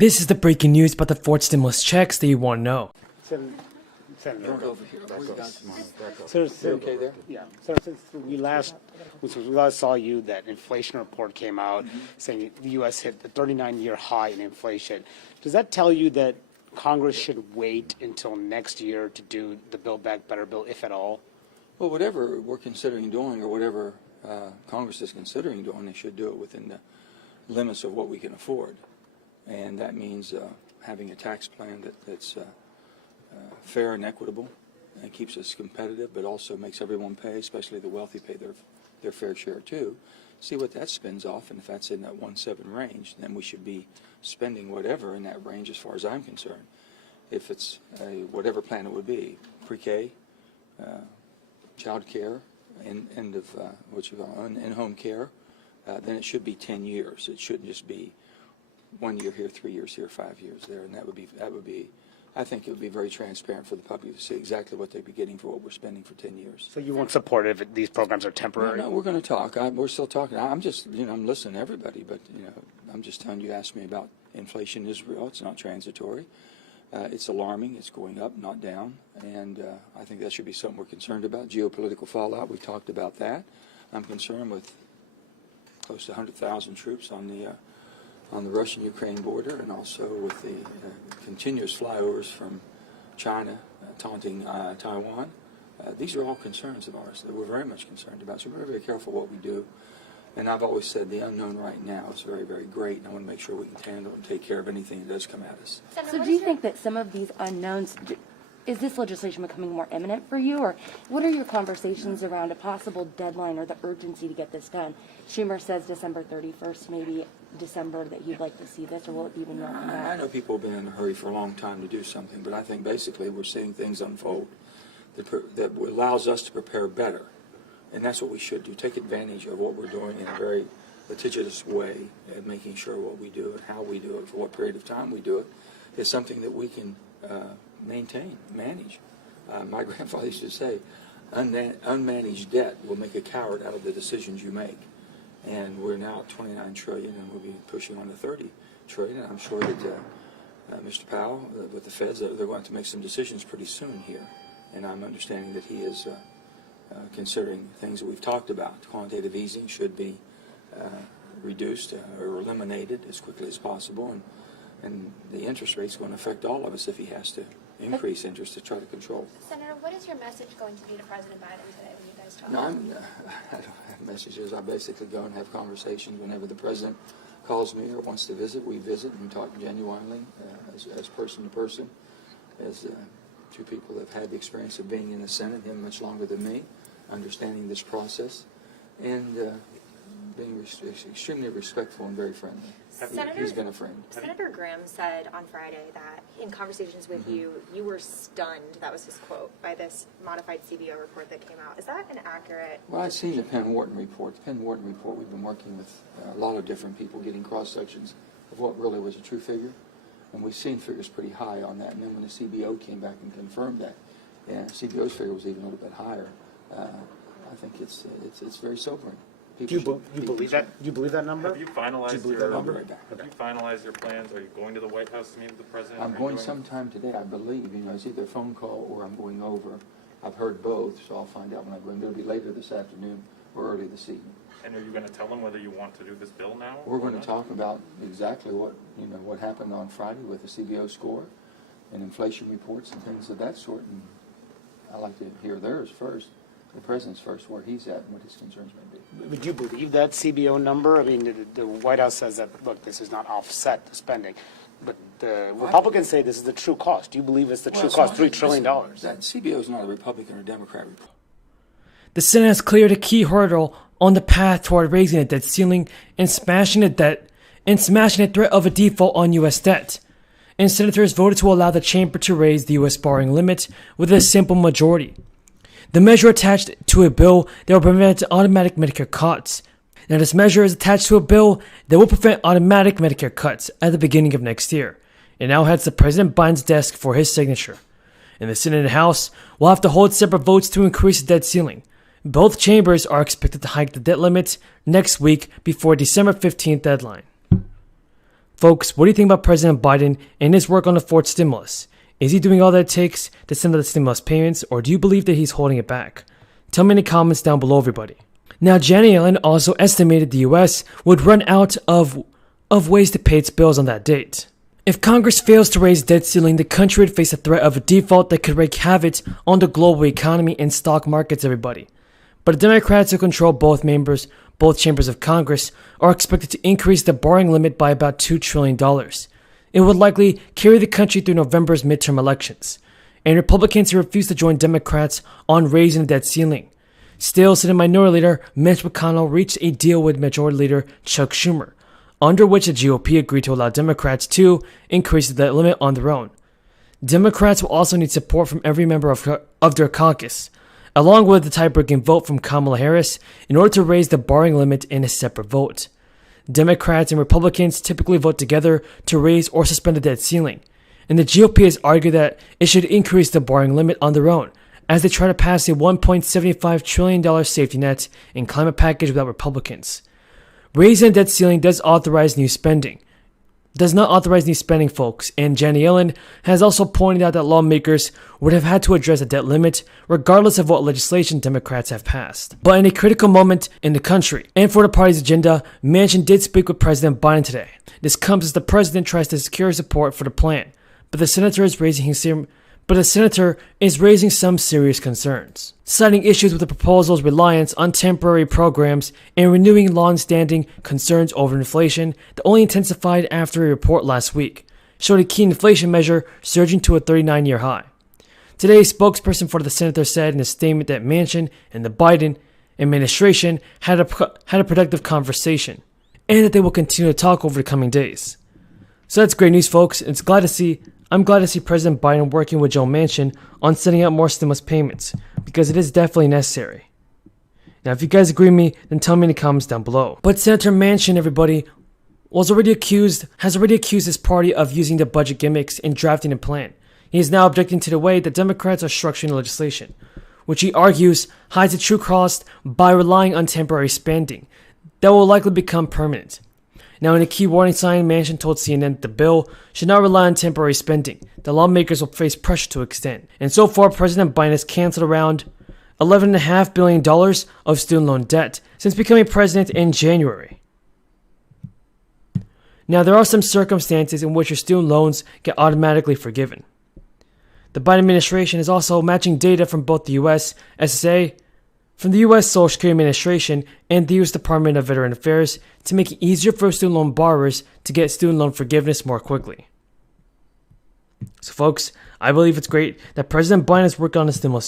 This is the breaking news about the fourth stimulus checks that you want to know. Senator, over here. Senator, okay there? Yeah. So since we last saw you, that inflation report came out saying the U.S. hit the 39-year high in inflation. Does that tell you that Congress should wait until next year to do the Build Back Better bill, if at all? Well, whatever we're considering doing, or whatever Congress is considering doing, they should do it within the limits of what we can afford. And that means having a tax plan that's fair and equitable and keeps us competitive, but also makes everyone pay, especially the wealthy, pay their fair share too. See what that spins off, and if that's in that 1.7 range, then we should be spending whatever in that range as far as I'm concerned. If it's whatever plan it would be, pre-K, child care, end of what you call in-home care, then it should be 10 years. It shouldn't just be 1 year here, 3 years here, 5 years there, and that would be. I think it would be very transparent for the public to see exactly what they'd be getting for what we're spending for 10 years. So you won't support it if these programs are temporary? No, we're going to talk. We're still talking. I'm just, I'm listening to everybody, but, I'm just telling you, ask me about inflation is real. It's not transitory. It's alarming. It's going up, not down. And I think that should be something we're concerned about. Geopolitical fallout, we talked about that. I'm concerned with close to 100,000 troops on the Russian-Ukraine border, and also with the continuous flyovers from China taunting Taiwan. These are all concerns of ours that we're very much concerned about. So we're very careful what we do. And I've always said the unknown right now is very, very great, and I want to make sure we can handle and take care of anything that does come at us. So do you think that some of these unknowns, is this legislation becoming more imminent for you, or what are your conversations around a possible deadline or the urgency to get this done? Schumer says December 31st, maybe December, that you'd like to see this, or will it be even more than that? I know people have been in a hurry for a long time to do something, but I think basically we're seeing things unfold that allows us to prepare better. And that's what we should do, take advantage of what we're doing in a very litigious way, and making sure what we do and how we do it, for what period of time we do it, is something that we can maintain, manage. My grandfather used to say, unmanaged debt will make a coward out of the decisions you make. And we're now at 29 trillion, and we'll be pushing on to 30 trillion. And I'm sure that Mr. Powell, with the Feds, they're going to make some decisions pretty soon here. And I'm understanding that he is considering things that we've talked about. Quantitative easing should be reduced or eliminated as quickly as possible. And the interest rate's going to affect all of us if he has to increase interest to try to control. Senator, what is your message going to be to President Biden today when you guys talk? No, I don't have messages. I basically go and have conversations whenever the president calls me or wants to visit. We visit and talk genuinely as person to person, as two people that have had the experience of being in the Senate, him much longer than me, understanding this process, and being extremely respectful and very friendly. He's been a friend. Senator Graham said on Friday that in conversations with you, you were stunned, that was his quote, by this modified CBO report that came out. Is that an accurate? Well, I've seen the Penn Wharton report. The Penn Wharton report, we've been working with a lot of different people getting cross-sections of what really was a true figure. And we've seen figures pretty high on that. And then when the CBO came back and confirmed that, and CBO's figure was even a little bit higher, I think it's very sobering. Do you believe that? Do you believe that number? Have you finalized your number? Right back. Have you finalized your plans? Are you going to the White House to meet with the president? I'm going sometime today, I believe. It's either a phone call or I'm going over. I've heard both, so I'll find out when I'm going. It'll be later this afternoon or early this evening. And are you going to tell them whether you want to do this bill now? We're going to talk about exactly what happened on Friday with the CBO score and inflation reports and things of that sort. And I'd like to hear theirs first, the president's first, where he's at and what his concerns may be. Would you believe that CBO number? I mean, the White House says that, look, this is not offset the spending. But the Republicans say this is the true cost. Do you believe it's the true cost, $3 trillion? That CBO is not a Republican or Democrat report. The Senate has cleared a key hurdle on the path toward raising the debt ceiling and smashing the threat of a default on U.S. debt. And senators voted to allow the chamber to raise the U.S. borrowing limit with a simple majority. The measure attached to a bill that will prevent automatic Medicare cuts. Now, this measure is attached to a bill that will prevent automatic Medicare cuts at the beginning of next year. It now heads to President Biden's desk for his signature. In the Senate and House, will have to hold separate votes to increase the debt ceiling. Both chambers are expected to hike the debt limit next week before December 15th deadline. Folks, what do you think about President Biden and his work on the fourth stimulus? Is he doing all that it takes to send out the stimulus payments, or do you believe that he's holding it back? Tell me in the comments down below, everybody. Now, Janet Yellen also estimated the US would run out of ways to pay its bills on that date. If Congress fails to raise debt ceiling, the country would face a threat of a default that could wreak havoc on the global economy and stock markets, everybody. But the Democrats who control both chambers of Congress are expected to increase the borrowing limit by about $2 trillion. It would likely carry the country through November's midterm elections, and Republicans who refuse to join Democrats on raising the debt ceiling. Still, Senate Minority Leader Mitch McConnell reached a deal with Majority Leader Chuck Schumer, under which the GOP agreed to allow Democrats to increase the debt limit on their own. Democrats will also need support from every member of their caucus, along with the tie-breaking vote from Kamala Harris in order to raise the borrowing limit in a separate vote. Democrats and Republicans typically vote together to raise or suspend the debt ceiling, and the GOP has argued that it should increase the borrowing limit on their own as they try to pass a $1.75 trillion safety net and climate package without Republicans. Raising the debt ceiling does not authorize new spending, folks, and Janet Yellen has also pointed out that lawmakers would have had to address the debt limit regardless of what legislation Democrats have passed. But in a critical moment in the country and for the party's agenda, Manchin did speak with President Biden today. This comes as the president tries to secure support for the plan, but the senator is raising some serious concerns, citing issues with the proposal's reliance on temporary programs and renewing long-standing concerns over inflation that only intensified after a report last week showed a key inflation measure surging to a 39-year high. Today, a spokesperson for the senator said in a statement that Manchin and the Biden administration had a productive conversation and that they will continue to talk over the coming days. So that's great news, folks. I'm glad to see President Biden working with Joe Manchin on sending out more stimulus payments, because it is definitely necessary. Now, if you guys agree with me, then tell me in the comments down below. But Senator Manchin, everybody, has already accused his party of using the budget gimmicks in drafting a plan. He is now objecting to the way that Democrats are structuring the legislation, which he argues hides the true cost by relying on temporary spending that will likely become permanent. Now, in a key warning sign, Manchin told CNN that the bill should not rely on temporary spending. The lawmakers will face pressure to extend. And so far, President Biden has canceled around $11.5 billion of student loan debt since becoming president in January. Now, there are some circumstances in which your student loans get automatically forgiven. The Biden administration is also matching data from both the U.S. SSA, from the U.S. Social Security Administration, and the U.S. Department of Veteran Affairs to make it easier for student loan borrowers to get student loan forgiveness more quickly. So folks, I believe it's great that President Biden has worked on the stimulus